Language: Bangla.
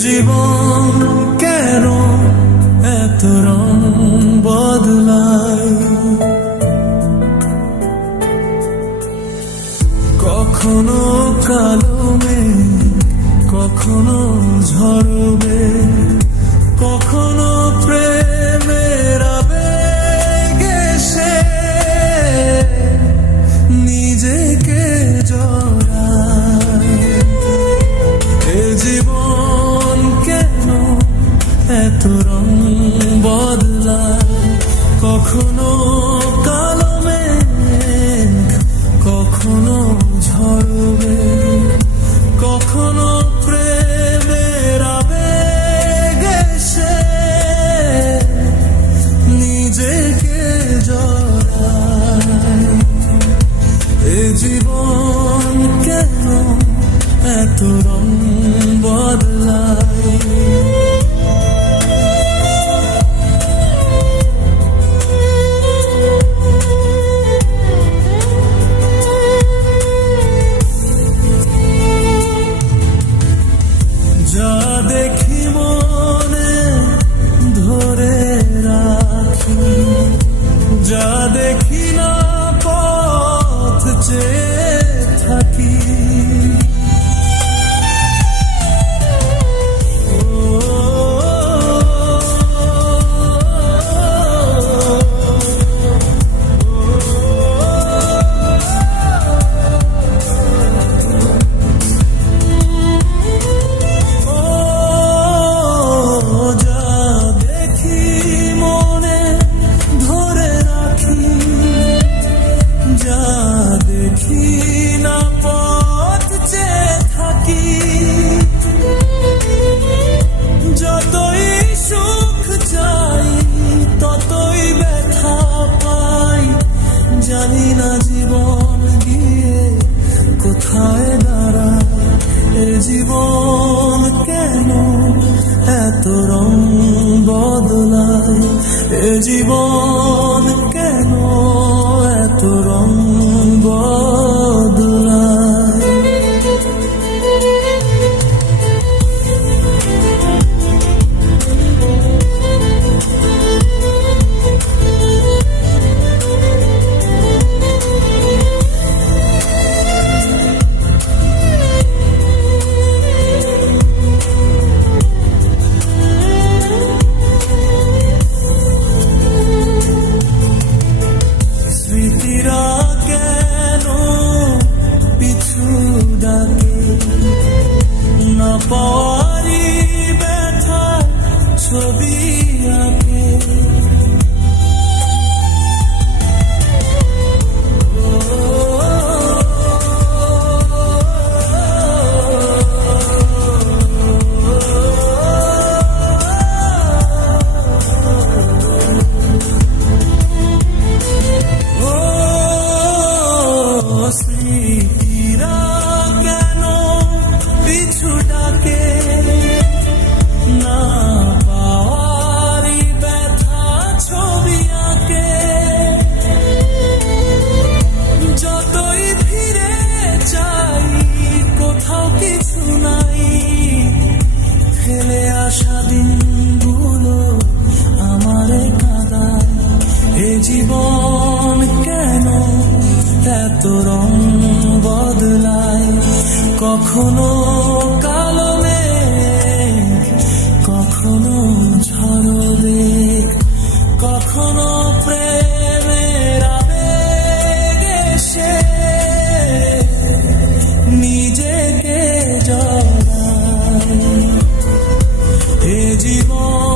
জীবন কেন এত রং বদলাই কখনো কালমে কখনো ঝরবে কখনো ঝরবে। will be এত রং বদলায়। কখনো কালো মেঘ, কখনো ঝড় বেগ কখনো প্রেমের আবেগ এসে নিজেকে জড়ায়। এ জীবন